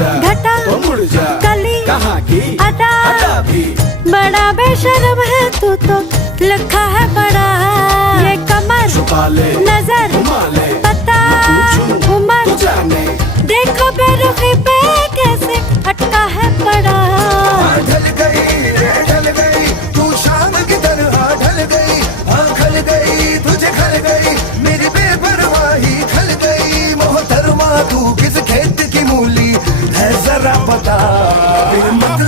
जा घटा तो मुड़ जा, कली कहाँ की अदा अदा भी। बड़ा बेशर्म है तू तो, लिखा है बड़ा